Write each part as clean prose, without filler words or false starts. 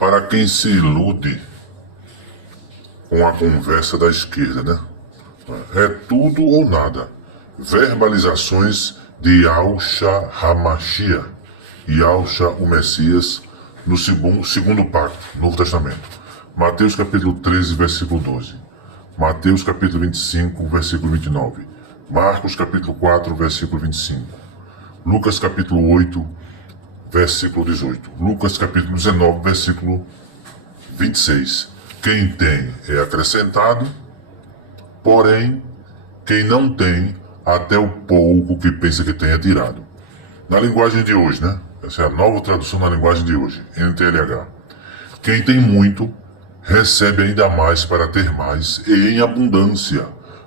Para quem se ilude com a conversa da esquerda, né? É tudo ou nada. Verbalizações de Yahushua HaMashiach, Yahushua o Messias, no segundo pacto, Novo Testamento. Mateus capítulo 13, versículo 12. Mateus capítulo 25, versículo 29. Marcos capítulo 4, versículo 25. Lucas capítulo 8, versículo 18. Lucas capítulo 19, versículo 26. Quem tem é acrescentado, porém, quem não tem, até o pouco que pensa que tem é tirado. Na linguagem de hoje, né? Essa é a nova tradução na linguagem de hoje, NTLH. Quem tem muito, recebe ainda mais para ter mais, e em abundância.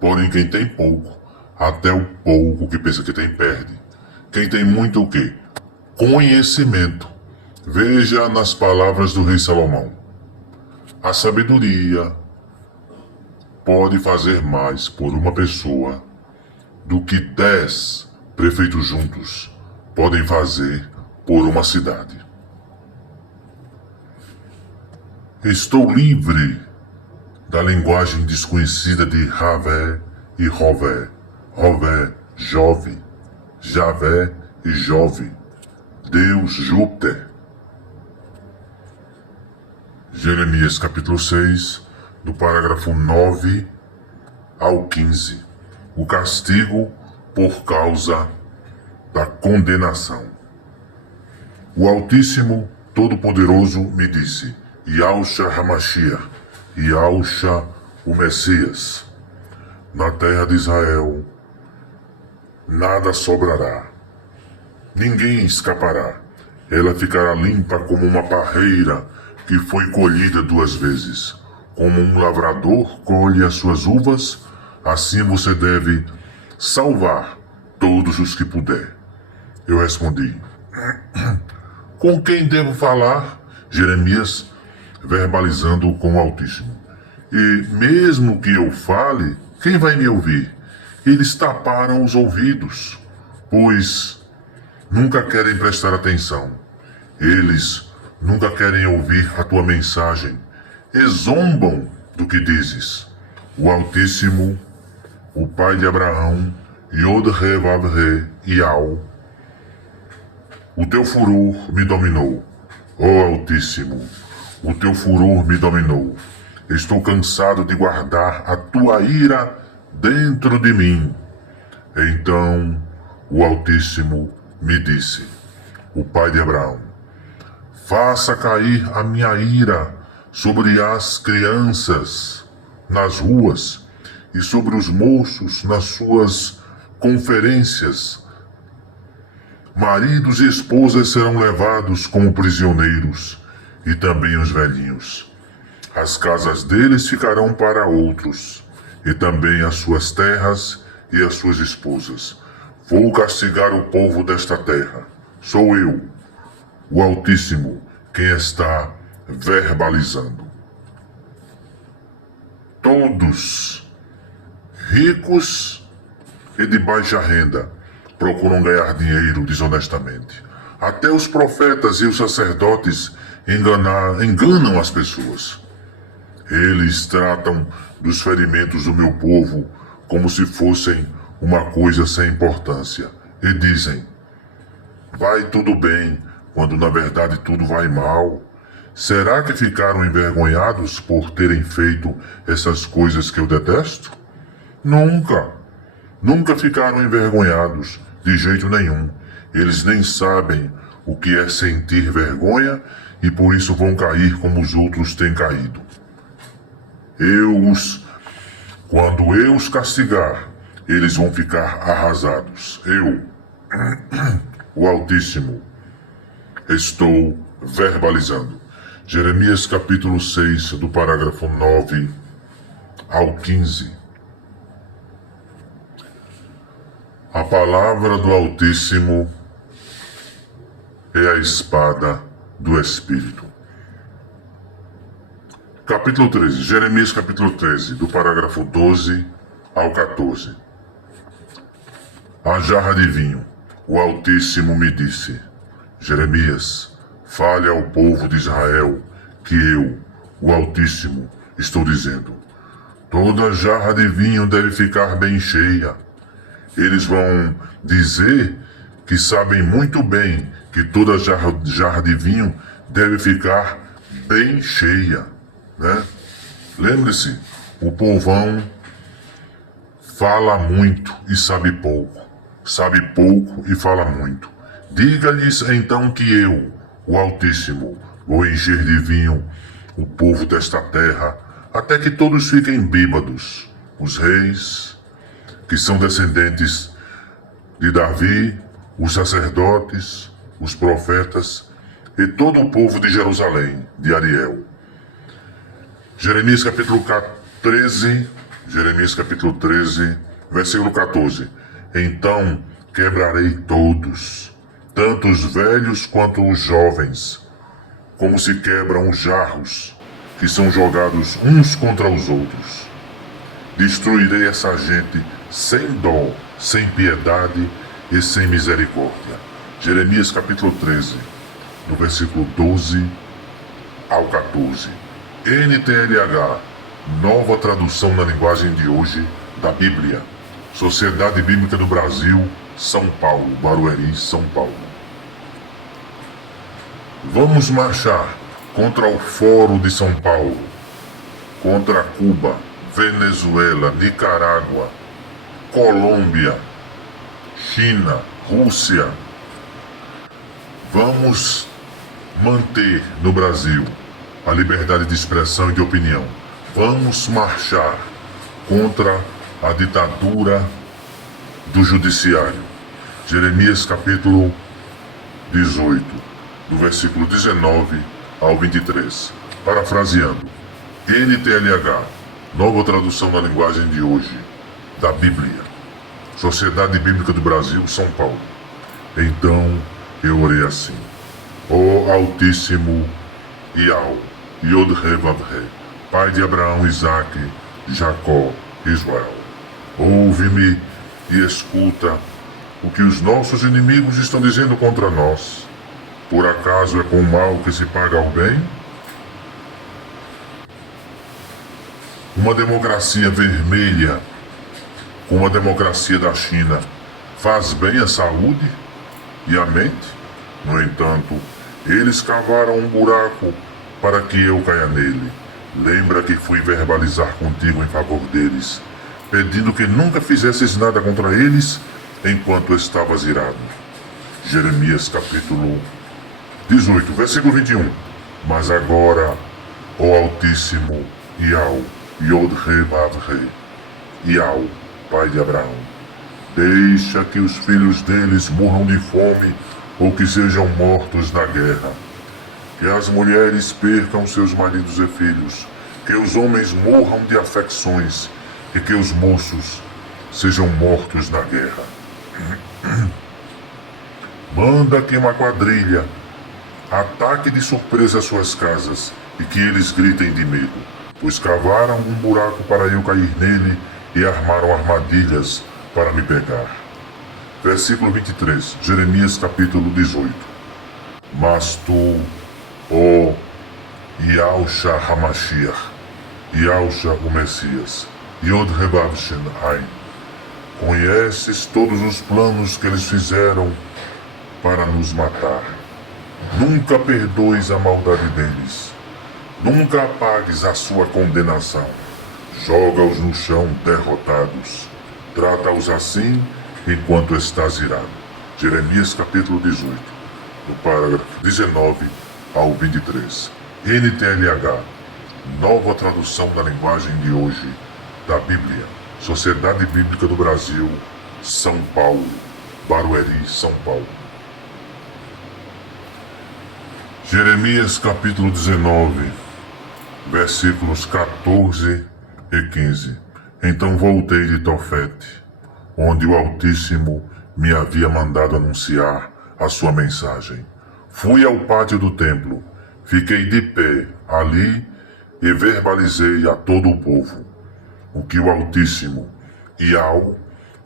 Porém, quem tem pouco, até o pouco que pensa que tem, perde. Quem tem muito o quê? Conhecimento. Veja nas palavras do rei Salomão. A sabedoria pode fazer mais por uma pessoa do que 10 prefeitos juntos podem fazer por uma cidade. Estou livre da linguagem desconhecida de Ravé e Rové, Rové, Jove, Javé e Jove, Deus Júpiter. Jeremias capítulo 6, do parágrafo 9 ao 15. O castigo por causa da condenação. O Altíssimo Todo-Poderoso me disse: Yahushua HaMashiach, Yahushua o Messias, na terra de Israel nada sobrará, ninguém escapará, ela ficará limpa como uma parreira que foi colhida 2 vezes. Como um lavrador colhe as suas uvas, assim você deve salvar todos os que puder. Eu respondi: com quem devo falar? Jeremias, verbalizando com o Altíssimo. E mesmo que eu fale, quem vai me ouvir? Eles taparam os ouvidos, pois nunca querem prestar atenção. Eles nunca querem ouvir a tua mensagem e zombam do que dizes. O Altíssimo, o Pai de Abraão, Yod-He-Vav-He, Yau, o teu furor me dominou. Ó Altíssimo, o teu furor me dominou. Estou cansado de guardar a tua ira dentro de mim. Então o Altíssimo me disse, o Pai de Abraão: faça cair a minha ira sobre as crianças nas ruas e sobre os moços nas suas conferências. Maridos e esposas serão levados como prisioneiros, e também os velhinhos. As casas deles ficarão para outros, e também as suas terras e as suas esposas. Vou castigar o povo desta terra. Sou eu, o Altíssimo, quem está verbalizando. Todos, ricos e de baixa renda, procuram ganhar dinheiro desonestamente. Até os profetas e os sacerdotes enganam as pessoas. Eles tratam dos ferimentos do meu povo como se fossem uma coisa sem importância. E dizem: vai tudo bem, quando na verdade tudo vai mal. Será que ficaram envergonhados por terem feito essas coisas que eu detesto? Nunca. Nunca ficaram envergonhados, de jeito nenhum. Eles nem sabem o que é sentir vergonha e por isso vão cair como os outros têm caído. Quando eu os castigar, eles vão ficar arrasados. Eu, o Altíssimo, estou verbalizando. Jeremias capítulo 6, do parágrafo 9 ao 15. A palavra do Altíssimo é a espada do Espírito. Capítulo 13, Jeremias capítulo 13, do parágrafo 12 ao 14. A jarra de vinho. O Altíssimo me disse: Jeremias, fale ao povo de Israel que eu, o Altíssimo, estou dizendo. Toda jarra de vinho deve ficar bem cheia. Eles vão dizer que sabem muito bem que toda jarra de vinho deve ficar bem cheia, né? Lembre-se, o povão fala muito e sabe pouco e fala muito. Diga-lhes então que eu, o Altíssimo, vou encher de vinho o povo desta terra, até que todos fiquem bêbados. Os reis, que são descendentes de Davi, os sacerdotes, os profetas e todo o povo de Jerusalém, de Ariel. Jeremias capítulo 13, versículo 14. Então quebrarei todos, tanto os velhos quanto os jovens, como se quebram os jarros que são jogados uns contra os outros. Destruirei essa gente sem dó, sem piedade e sem misericórdia. Jeremias capítulo 13, do versículo 12 ao 14. NTLH, nova tradução na linguagem de hoje da Bíblia. Sociedade Bíblica do Brasil, São Paulo, Barueri, São Paulo. Vamos marchar contra o Fórum de São Paulo, contra Cuba, Venezuela, Nicarágua, Colômbia, China, Rússia. Vamos manter no Brasil a liberdade de expressão e de opinião. Vamos marchar contra a ditadura do judiciário. Jeremias capítulo 18, do versículo 19 ao 23. Parafraseando, NTLH, nova tradução na linguagem de hoje, da Bíblia. Sociedade Bíblica do Brasil, São Paulo. Então eu orei assim: ó Altíssimo Yahweh, Yod-He-Vav-He, Pai de Abraão, Isaque, Jacó, Israel. Ouve-me e escuta o que os nossos inimigos estão dizendo contra nós. Por acaso é com o mal que se paga o bem? Uma democracia vermelha, como a democracia da China, faz bem à saúde e à mente? No entanto, eles cavaram um buraco para que eu caia nele. Lembra que fui verbalizar contigo em favor deles, pedindo que nunca fizesses nada contra eles enquanto estavas irado. Jeremias capítulo 18, versículo 21. Mas agora, ó Altíssimo Yahweh, Yod-He-Vav-He, Yahweh, Pai de Abraão, deixa que os filhos deles morram de fome ou que sejam mortos na guerra. Que as mulheres percam seus maridos e filhos, que os homens morram de afecções e que os moços sejam mortos na guerra. Manda que uma quadrilha ataque de surpresa as suas casas e que eles gritem de medo, pois cavaram um buraco para eu cair nele e armaram armadilhas para me pegar. Versículo 23, Jeremias capítulo 18. Mas tu, ó Yahushua HaMashiach, Yahushua o Messias, Yod-He-Vav-Shem-Hai, conheces todos os planos que eles fizeram para nos matar. Nunca perdoes a maldade deles. Nunca apagues a sua condenação. Joga-os no chão derrotados. Trata-os assim enquanto estás irado. Jeremias capítulo 18, do parágrafo 19 ao 23. NTLH, nova tradução da linguagem de hoje da Bíblia. Sociedade Bíblica do Brasil, São Paulo, Barueri, São Paulo. Jeremias capítulo 19, versículos 14 e 15. Então voltei de Tofete, onde o Altíssimo me havia mandado anunciar a sua mensagem. Fui ao pátio do templo, fiquei de pé ali e verbalizei a todo o povo o que o Altíssimo, Yahweh,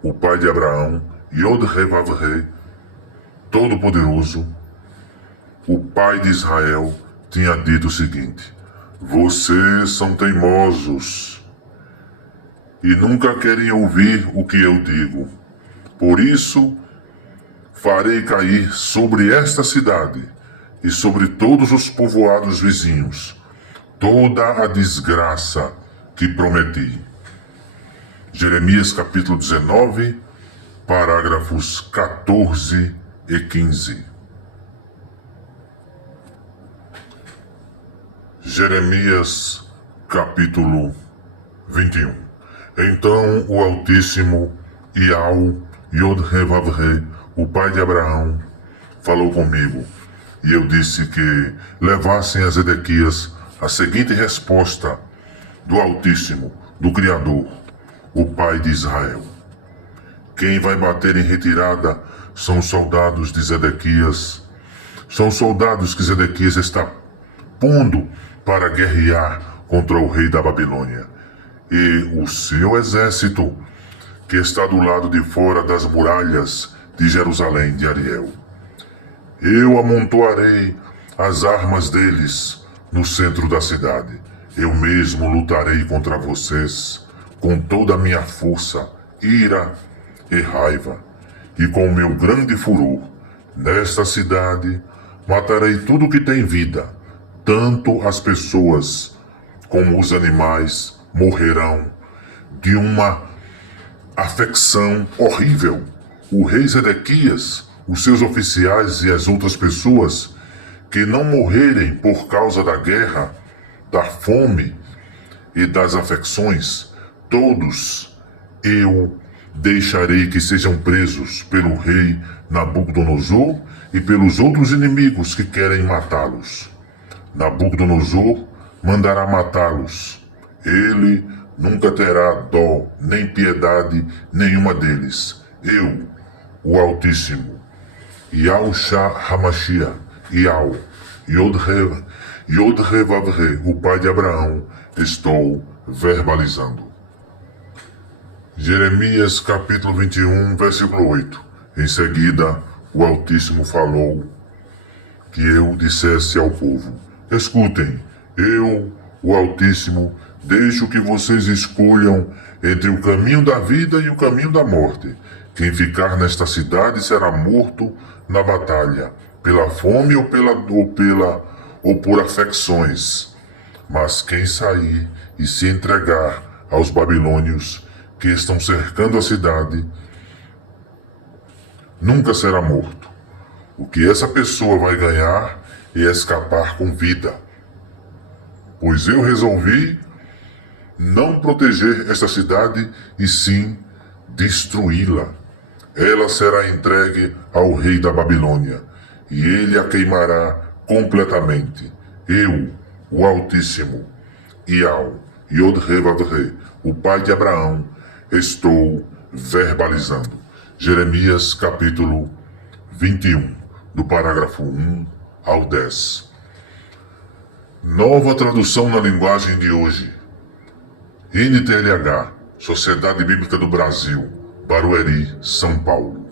o Pai de Abraão, Yod-He-Vav-He, Todo-Poderoso, o Pai de Israel, tinha dito o seguinte: vocês são teimosos e nunca querem ouvir o que eu digo. Por isso, farei cair sobre esta cidade e sobre todos os povoados vizinhos toda a desgraça que prometi. Jeremias capítulo 19, parágrafos 14 e 15. Jeremias capítulo 21. Então o Altíssimo, Yahweh, Yod-Heh-Vav-Heh, o pai de Abraão, falou comigo, e eu disse que levassem a Zedequias a seguinte resposta do Altíssimo, do Criador, o pai de Israel. Quem vai bater em retirada são os soldados de Zedequias, são soldados que Zedequias está pondo para guerrear contra o rei da Babilônia. E o seu exército, que está do lado de fora das muralhas de Jerusalém de Ariel. Eu amontoarei as armas deles no centro da cidade. Eu mesmo lutarei contra vocês com toda a minha força, ira e raiva. E com o meu grande furor, nesta cidade, matarei tudo que tem vida. Tanto as pessoas como os animais morrerão de uma afecção horrível. O rei Zedequias, os seus oficiais e as outras pessoas que não morrerem por causa da guerra, da fome e das afecções, todos eu deixarei que sejam presos pelo rei Nabucodonosor e pelos outros inimigos que querem matá-los. Nabucodonosor mandará matá-los. Ele nunca terá dó nem piedade nenhuma deles. Eu, o Altíssimo, Yahushua Hamashiach, Yahweh, Yod-Heh-Vav-Heh, o pai de Abraão, estou verbalizando. Jeremias capítulo 21, versículo 8. Em seguida, o Altíssimo falou que eu dissesse ao povo: escutem, eu, o Altíssimo, deixo que vocês escolham entre o caminho da vida e o caminho da morte. Quem ficar nesta cidade será morto na batalha, pela fome ou por afecções. Mas quem sair e se entregar aos babilônios que estão cercando a cidade, nunca será morto. O que essa pessoa vai ganhar é escapar com vida. Pois eu resolvi não proteger esta cidade e sim destruí-la. Ela será entregue ao rei da Babilônia e ele a queimará completamente. Eu, o Altíssimo, Yahweh, Yod-Heh-Vav-Heh, o pai de Abraão, estou verbalizando. Jeremias capítulo 21, do parágrafo 1 ao 10. Nova tradução na linguagem de hoje. NTLH, Sociedade Bíblica do Brasil, Barueri, São Paulo.